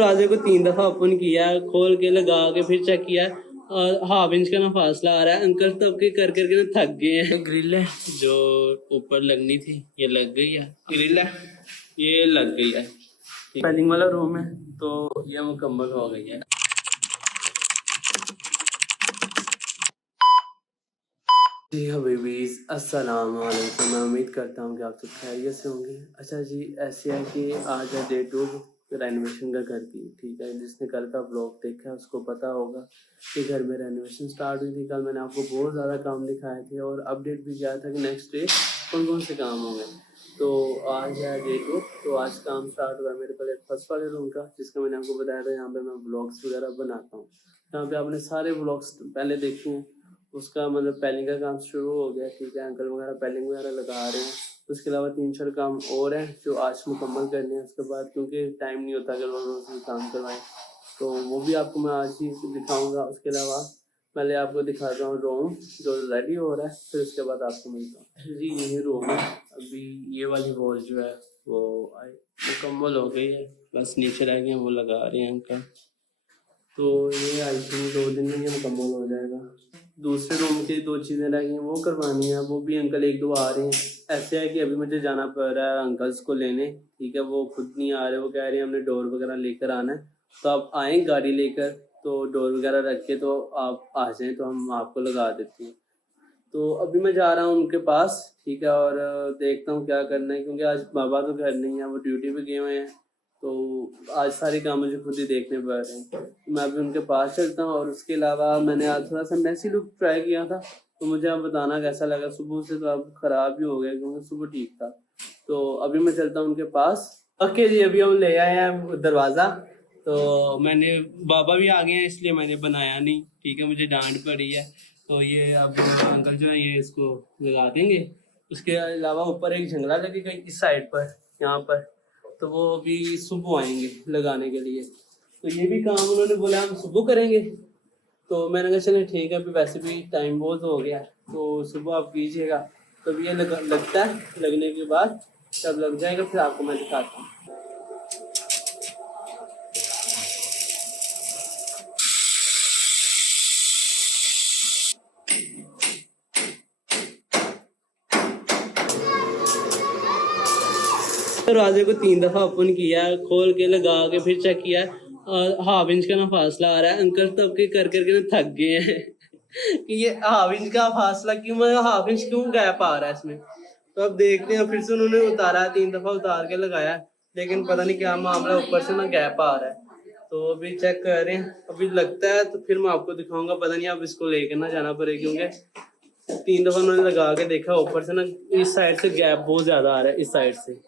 दरवाजे को 3 दफा ओपन किया, खोल के लगा के फिर चेक किया और हाफ इंच का ना फासला आ रहा है। अंकल तब के कर करके ना थक गए हैं। ग्रिल है जो ऊपर लगनी थी ये लग गई है, ग्रिल है ये लग गई है। पेलिंग वाला रूम है तो ये मुकम्मल हो गई है। जी हबीबीज़ अस्सलाम वालेकुम, मैं उम्मीद करता हूँ कि आप सब खैरियत से होंगे। अच्छा जी, ऐसे है कि आज है डे 2 रेनोवेशन का घर की, ठीक है। जिसने कल का ब्लॉग देखा है उसको पता होगा कि घर में रेनोवेशन स्टार्ट हुई थी। कल मैंने आपको बहुत ज़्यादा काम दिखाए थे और अपडेट भी किया था कि नेक्स्ट डे कौन कौन से काम होंगे। तो आज है डे 2, तो आज काम स्टार्ट हुआ है मेरे पहले फर्स्ट वाले रूम का, जिसका मैंने आपको बताया था। यहाँ पर मैं ब्लॉग्स वगैरह बनाता हूँ, यहाँ पर आपने सारे ब्लॉग्स पहले देखे हैं। उसका मतलब पेलिंग का काम शुरू हो गया, ठीक है। अंकल वगैरह पेलिंग वगैरह लगा रहे हैं। उसके अलावा 3-4 काम और हैं जो आज मुकम्मल करने हैं उसके बाद, क्योंकि टाइम नहीं होता अगर रोज़ रोज़ काम करवाएं, तो वो भी आपको मैं आज ही दिखाऊंगा। उसके अलावा पहले आपको दिखाता हूँ रूम जो रेडी हो रहा है, फिर उसके बाद आपको मिलता हूँ। जी यही रूम है। अभी ये वाली वॉल जो है वो मुकम्मल हो गई है, बस नीचे रह गए वो लगा रहे हैं अंकल। तो ये आई थिंक 2 दिन में ये मुकम्मल हो जाएगा। दूसरे रूम की 2 चीज़ें रह गई हैं वो करवानी है, वो भी अंकल 1-2 आ रहे हैं। ऐसे है कि अभी मुझे जाना पड़ रहा है अंकल्स को लेने, ठीक है। वो खुद नहीं आ रहे, वो कह रहे हैं हमने डोर वगैरह लेकर आना है। तो आप आएँ गाड़ी लेकर, तो डोर वगैरह रख के तो आप आ जाएँ तो हम आपको लगा देते हैं। तो अभी मैं जा रहा हूँ उनके पास, ठीक है। और देखता हूँ क्या करना है, क्योंकि आज बाबा तो घर नहीं है, वो ड्यूटी पे गए हुए हैं। तो आज सारे काम मुझे खुद ही देखने पड़ रहे हैं। तो मैं अभी उनके पास चलता हूँ। और उसके अलावा मैंने आज थोड़ा सा मैसी लुक ट्राई किया था, तो मुझे आप बताना कैसा लगा। सुबह से तो अब ख़राब ही हो गया क्योंकि सुबह ठीक था। तो अभी मैं चलता हूँ उनके पास। ओके जी, अभी हम ले आए हैं दरवाज़ा। तो मैंने बाबा भी आ गए हैं इसलिए मैंने बनाया नहीं, ठीक है। मुझे डांट पड़ी है, तो ये अब अंकल जो है ये इसको लगा देंगे। उसके अलावा ऊपर एक जंगला लगेगा इस साइड पर, यहाँ पर, तो वो अभी सुबह आएंगे लगाने के लिए। तो ये भी काम उन्होंने बोला हम सुबह करेंगे। तो मैंने कहा चलें ठीक है, अभी वैसे भी टाइम बहुत हो गया तो सुबह आप कीजिएगा। तो ये लगता है, लगने के बाद जब लग जाएगा फिर आपको मैं दिखाता हूँ। दरवाजे को 3 दफा ओपन किया, खोल के लगा के फिर चेक किया और हाफ इंच का ना फासला आ रहा है। अंकल तब के कर करके ना थक गए हैं कि ये हाफ इंच का फासला क्यों, मतलब हाफ इंच क्यों गैप आ रहा है इसमें। तो अब देखते हैं, फिर से उन्होंने उतारा है, 3 दफा उतार के लगाया, लेकिन पता नहीं क्या मामला, ऊपर से ना गैप आ रहा है। तो अभी चेक कर रहे हैं, अभी लगता है तो फिर मैं आपको दिखाऊंगा। पता नहीं अब इसको लेकर ना जाना पड़ेगा, क्योंकि 3 दफा उन्होंने लगा के देखा, ऊपर से ना इस साइड से गैप बहुत ज्यादा आ रहा है, इस साइड से।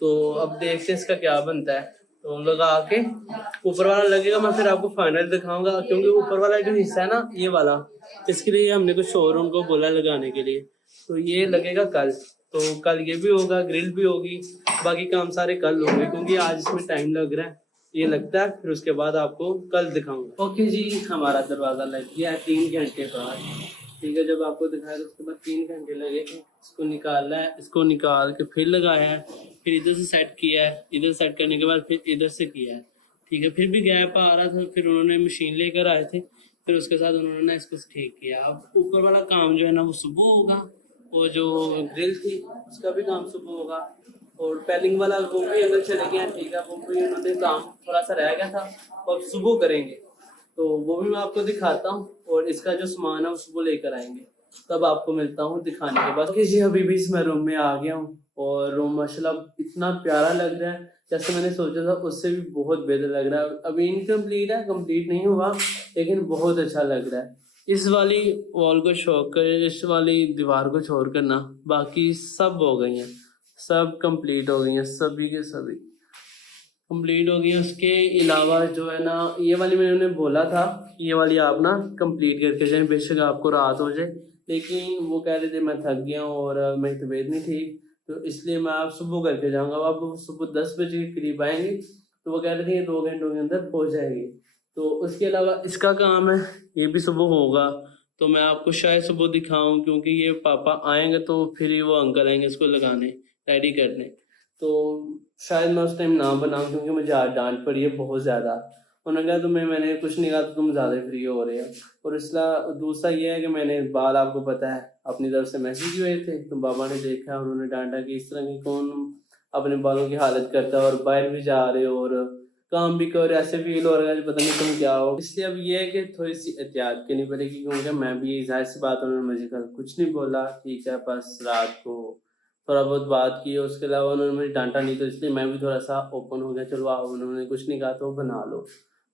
तो अब देखते हैं इसका क्या बनता है। तो लगा के ऊपर वाला लगेगा, मैं फिर आपको फाइनल दिखाऊंगा। क्योंकि ऊपर वाला जो हिस्सा है ना ये वाला, इसके लिए हमने कुछ शोरूम को बोला लगाने के लिए, तो ये लगेगा कल। तो कल ये भी होगा, ग्रिल भी होगी, बाकी काम सारे कल होंगे, क्योंकि आज इसमें टाइम लग रहा है। ये लगता है फिर उसके बाद आपको कल दिखाऊंगा। ओके जी, हमारा दरवाज़ा लग गया है 3 घंटे बाद, ठीक है। जब आपको दिखाया तो उसके बाद 3 घंटे लगेंगे। इसको निकालना है, इसको निकाल के फिर लगाया है, फिर इधर से सेट किया है, इधर सेट करने के बाद फिर इधर से किया है, ठीक है। फिर भी गैप आ रहा था, फिर उन्होंने मशीन लेकर आए थे, फिर उसके साथ उन्होंने ना इसको ठीक किया। अब ऊपर वाला काम जो है ना वो सुबह होगा, वो जो ग्रिल थी उसका भी काम सुबह होगा, और पेलिंग वाला वो भी अंदर चले गया, ठीक है। वो भी उन्होंने काम थोड़ा सा रह गया था और सुबह करेंगे, तो वो भी मैं आपको दिखाता हूँ। और इसका जो सामान है उसको लेकर आएंगे, तब आपको मिलता हूँ दिखाने के बाद। जी अभी भी मैं रूम में आ गया हूँ, और रूम माशाल्लाह इतना प्यारा लग रहा है, जैसे मैंने सोचा था उससे भी बहुत बेहतर लग रहा है। अभी इनकम्प्लीट है, कंप्लीट नहीं हुआ, लेकिन बहुत अच्छा लग रहा है। इस वाली वॉल को छोड़ कर, इस वाली दीवार को छोड़ कर ना बाकी सब हो गई हैं, सब कंप्लीट हो गई हैं, सभी के सभी कंप्लीट हो गई है। उसके अलावा जो है ना ये वाली मैंने उन्हें बोला था ये वाली आप ना कंप्लीट करके जाएं, बेशक आपको रात हो जाए, लेकिन वो कह रहे थे मैं थक गया हूँ और मेरी तबीयत नहीं ठीक, तो इसलिए मैं आप सुबह करके जाऊँगा। अब आप सुबह 10 बजे के करीब आएंगे, तो वो कह रहे थे ये 2 घंटों के अंदर हो जाएगी। तो उसके अलावा इसका काम है, ये भी सुबह होगा। तो मैं आपको शायद सुबह दिखाऊं, क्योंकि ये पापा आएंगे तो फिर ही वो अंकल आएंगे इसको लगाने, रेडी करने। तो शायद मैं उस टाइम ना बनाऊं क्योंकि मुझे आज डांट पड़ी है बहुत ज़्यादा। उन्होंने कहा मैंने कुछ नहीं कहा तो तुम ज़्यादा फ्री हो रहे हो। और इसला दूसरा ये है कि मैंने बाल, आपको पता है, अपनी तरफ से मैसेज हुए थे तो बाबा ने देखा, उन्होंने डांटा कि इस तरह की कौन अपने बालों की हालत करता है और बाहर भी जा रहे हो और काम भी कर, ऐसे फील हो रहा है पता नहीं तुम क्या हो। इसलिए अब ये है कि थोड़ी सी एहतियात करनी पड़ेगी क्योंकि मैं भी जाहिर सी बात, उन्होंने मुझे कल कुछ नहीं बोला, ठीक है, बस रात को थोड़ा बहुत बात की, उसके अलावा उन्होंने मुझे डांटा नहीं, तो इसलिए मैं भी थोड़ा सा ओपन हो गया, चलो आओ, उन्होंने कुछ नहीं कहा तो बना लो।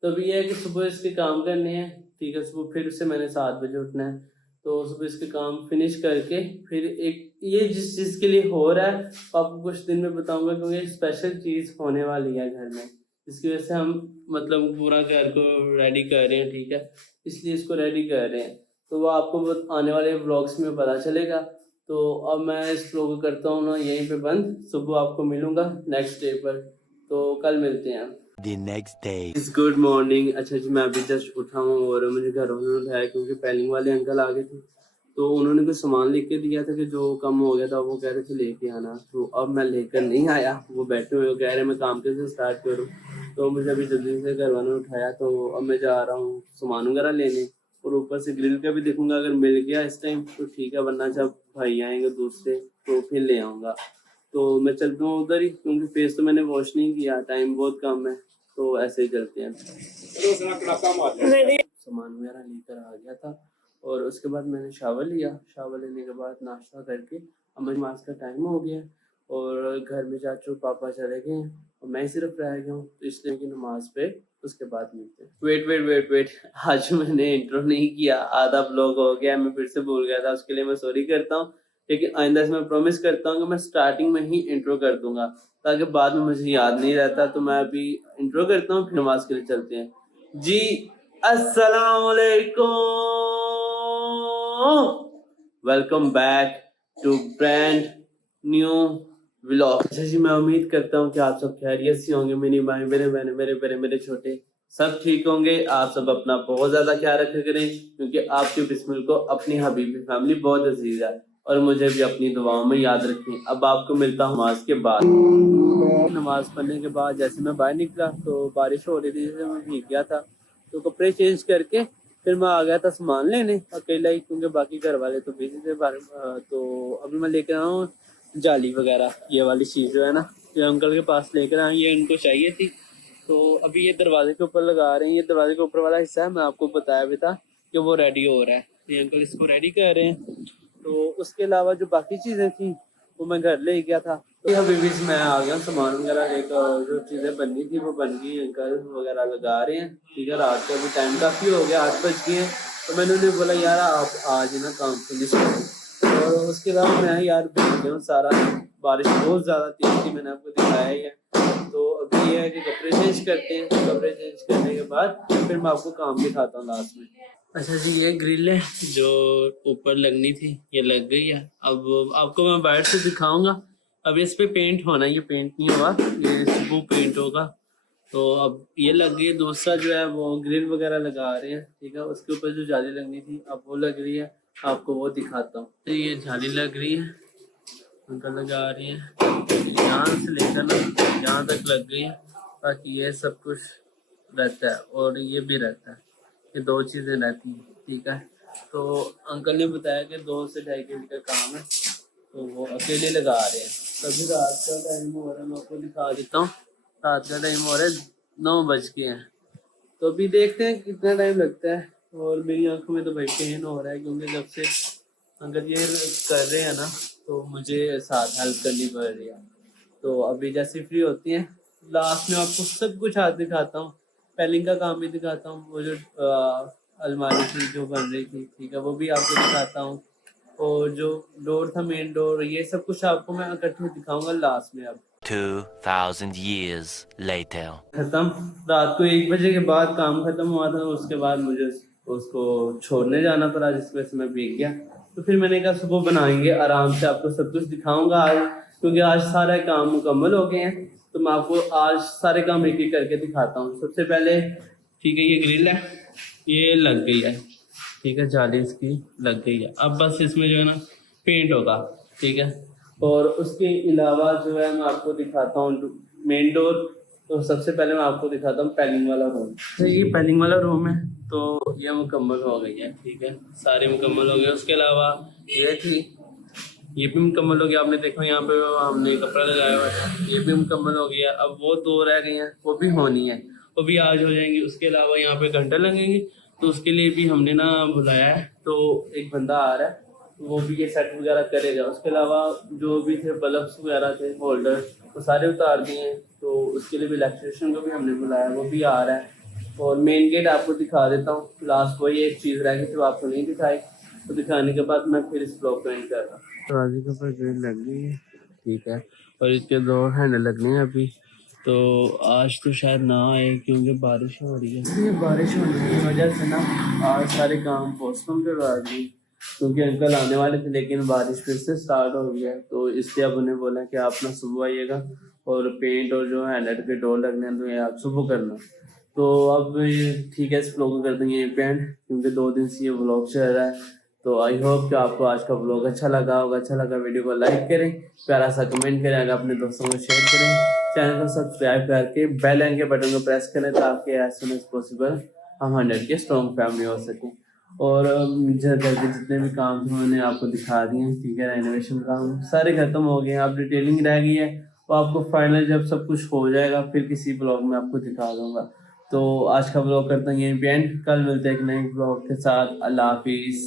तो अभी ये है कि सुबह इसके काम करने हैं, ठीक है, सुबह फिर से मैंने 7 बजे उठना है, तो सुबह इसके काम फिनिश करके फिर एक ये जिस चीज़ के लिए हो रहा है आपको कुछ दिन में बताऊंगा क्योंकि स्पेशल चीज़ होने वाली है घर में, जिसकी वजह से हम मतलब पूरा घर को रेडी कर रहे हैं, ठीक है, इसलिए इसको रेडी कर रहे हैं। तो वो आपको आने वाले व्लॉग्स में पता चलेगा। तो अब मैं इस व्लॉग को करता हूँ ना यहीं पे बंद, सुबह आपको मिलूंगा नेक्स्ट डे पर, तो कल मिलते हैं। The next day. Good morning. अच्छा जी, मैं अभी जस्ट उठा हूँ और मुझे घर वालों ने उठाया क्योंकि पैलिंग वाले अंकल आ गए थे, तो उन्होंने कुछ सामान लिख के दिया था कि जो कम हो गया था वो कह रहे थे लेके आना, तो अब मैं लेकर नहीं आया, वो बैठे हुए कह रहे मैं काम कैसे स्टार्ट करूँ, तो मुझे अभी जल्दी से घर वालों ने उठाया, तो अब मैं जा रहा हूँ सामान वगैरह लेने, और ऊपर से ग्रिल का भी देखूंगा, अगर मिल गया इस टाइम तो ठीक है, वरना जब भाई आएंगे दूसरे तो फिर ले आऊँगा। तो मैं चलता हूँ उधर ही क्योंकि फेस तो मैंने वॉश नहीं किया, टाइम बहुत कम है, तो ऐसे ही चलते हैं। सामान वगैरह लेकर आ गया था और उसके बाद मैंने शावर लिया, शावर लेने के बाद नाश्ता करके अब नमाज का टाइम हो गया और घर में चाचू पापा चले गए हैं और मैं सिर्फ रह गया हूँ, तो इसलिए कि नमाज पे उसके बाद मिलते हैं। वेट वेट वेट वेट, आज मैंने इंट्रो नहीं किया, आधा ब्लॉग हो गया, मैं फिर से भूल गया था, उसके लिए मैं सॉरी करता हूँ, लेकिन आइंदा से मैं प्रॉमिस करता हूँ कि मैं स्टार्टिंग में ही इंट्रो कर दूंगा ताकि बाद में मुझे याद नहीं रहता। तो मैं अभी इंट्रो करता हूँ फिर नमाज के लिए चलते हैं जी। अस्सलाम वालेकुम, welcome back to brand new vlog. अच्छा जी, मैं उम्मीद करता हूँ कि आप सब खैरियत से होंगे, मेरी भाई, मेरे बहन, मेरे बड़े, मेरे छोटे, सब ठीक होंगे। आप सब अपना बहुत ज्यादा ख्याल रखा करें क्योंकि आपके बिस्मिल को अपनी हबीबी फैमिली बहुत अजीज है और मुझे भी अपनी दुआओं में याद रखें। अब आपको मिलता हूँ नमाज के बाद। नमाज पढ़ने के बाद जैसे मैं बाहर निकला तो बारिश हो रही थी, जैसे मैं भीग गया था, तो कपड़े चेंज करके फिर मैं आ गया था सामान लेने अकेला ही क्योंकि बाकी घर वाले तो बिजी थे बाहर। तो अभी मैं लेकर आया हूँ जाली वगैरह, ये वाली चीज़ जो है ना, ये अंकल के पास लेकर आए, ये इनको चाहिए थी, तो अभी ये दरवाजे के ऊपर लगा रहे हैं। ये दरवाजे के ऊपर वाला हिस्सा है, मैं आपको बताया भी था कि वो रेडी हो रहा है, ये अंकल इसको रेडी कर रहे हैं। तो उसके अलावा जो बाकी चीज़ें थी वो मैं घर ले गया था, तो अभी भी मैं आ गया सामान वगैरह लेकर, जो चीज़ें बननी थी वो बन गई, अंकल वगैरह लगा रहे हैं, ठीक है। रात का भी टाइम काफ़ी हो गया, 8 बज गए हैं, तो मैंने उन्हें बोला यार आप आज ना काम फिनिश करो, और उसके बाद मैं यार भूल गया हूँ सारा, बारिश बहुत ज़्यादा तेज थी, मैंने आपको दिखाया ही है। तो अभी ये है कि कपड़े चेंज करते हैं, कपड़े चेंज करने के बाद फिर मैं आपको काम दिखाता हूँ लास्ट में। अच्छा जी, ये ग्रिल है जो ऊपर लगनी थी, ये लग गई है। अब आपको मैं बाहर से दिखाऊंगा, अब इस पे पेंट होना है, ये पेंट नहीं हुआ, ये सुबह पेंट होगा। तो अब ये लग गई है, दूसरा जो है वो ग्रिल वगैरह लगा रहे हैं, ठीक है। उसके ऊपर जो जाली लगनी थी अब वो लग रही है, आपको वो दिखाता हूँ। तो ये जाली लग रही है, उनका लगा रही है, यहाँ से लेकर ना यहाँ तक लग गई है, ताकि ये सब कुछ रहता है और ये भी रहता है, ये दो चीज़ें रहती हैं, ठीक है। तो अंकल ने बताया कि 2 से 2.5 घंटे का काम है, तो वो अकेले लगा रहे हैं। तभी रात का टाइम हो रहा है, मैं आपको दिखा देता हूँ, रात का टाइम हो रहा है, 9 बज के हैं। तो अभी देखते हैं कितना टाइम लगता है, और मेरी आंखों में तो भाई पेन हो रहा है क्योंकि जब से अंकल ये कर रहे हैं ना तो मुझे साथ हेल्प करनी पड़ रही है। तो अभी जैसे फ्री होती हैं लास्ट में आपको सब कुछ हाथ दिखाता हूँ, पेलिंग का काम भी दिखाता हूँ, वो जो अलमारी थी जो बन रही थी, ठीक है, वो भी आपको दिखाता हूँ, और जो डोर था मेन डोर, ये सब कुछ आपको मैं इकट्ठे दिखाऊंगा लास्ट में। अब 2000 years later खत्म, रात को 1 बजे के बाद काम खत्म हुआ था, उसके बाद मुझे उसको छोड़ने जाना पड़ा जिसकी वजह से मैं भीग गया। तो फिर मैंने कहा सुबह बनाएंगे आराम से, आपको सब कुछ दिखाऊंगा आज, क्योंकि आज सारे काम मुकम्मल हो गए हैं, तो मैं आपको आज सारे काम एक एक करके दिखाता हूँ। सबसे पहले, ठीक है, ये ग्रिल है, ये लग गई है, ठीक है, जाली इसकी लग गई है। अब बस इसमें जो है ना पेंट होगा, ठीक है। और उसके अलावा जो है मैं आपको दिखाता हूँ मेन डोर। तो सबसे पहले मैं आपको दिखाता हूँ पैलिंग वाला रूम। तो ये पैलिंग वाला रूम है, तो ये मुकम्मल हो गई है, ठीक है, सारे मुकम्मल हो गए। उसके अलावा ये थी, ये भी मुकम्मल हो गया। आपने देखो यहाँ पे हमने कपड़ा लगाया हुआ है, ये भी मुकम्मल हो गया। अब वो दो रह गई हैं, वो भी होनी है, वो भी आज हो जाएंगी। उसके अलावा यहाँ पे घंटा लगेंगे, तो उसके लिए भी हमने ना बुलाया है, तो एक बंदा आ रहा है, वो भी ये सेट वगैरह करेगा। उसके अलावा जो भी थे बल्ब्स वगैरह थे, होल्डर, वो सारे उतार दिए हैं, तो उसके लिए भी इलेक्ट्रिशियन को भी हमने बुलाया, वो भी आ रहा है। और मेन गेट आपको दिखा देता हूँ, लास्ट वही एक चीज़ रह गई जो आपको नहीं दिखाई, तो दिखाने के बाद मैं फिर इस ब्लॉग को एंड कर रहा हूँ। दरवाजे के ऊपर ग्रिल लग गई है, ठीक है, और इसके दो हैंडल लगने हैं अभी। तो आज तो शायद ना आए क्योंकि बारिश हो रही है। ये बारिश होने की वजह से ना आज सारे काम पोस्टपोन करवा दिए, क्योंकि अंकल आने वाले थे, लेकिन बारिश फिर से स्टार्ट हो गई है। तो इसलिए अब उन्हें बोला कि आप ना सुबह आइएगा, और पेंट और जो हैंडल के डोर लगने हैं तो ये आप सुबह करना। तो अब ठीक है, इस व्लॉग को कर देंगे पेंट, क्योंकि 2 दिन से ये व्लॉग चल रहा है। तो आई होप कि आपको आज का व्लॉग अच्छा लगा होगा। अच्छा लगा वीडियो को लाइक करें, प्यारा सा कमेंट करें, अगर अपने दोस्तों को शेयर करें, चैनल को सब्सक्राइब करके बेल आइकन के बटन को प्रेस करें, ताकि एज सुन एज पॉसिबल हम 100 के स्ट्रॉन्ग फैमिली हो सकें। और घर के जितने भी काम थे मैंने आपको दिखा दिए हैं, ठीक है, रेनोवेशन काम सारे खत्म हो गए हैं, अब डिटेलिंग रह गई है। तो आपको फाइनल जब सब कुछ हो जाएगा फिर किसी ब्लॉग में आपको दिखा दूंगा। तो आज का ब्लॉग करते हैं एंड, कल मिलते हैं एक नए ब्लॉग के साथ। अल्लाह हाफिज़।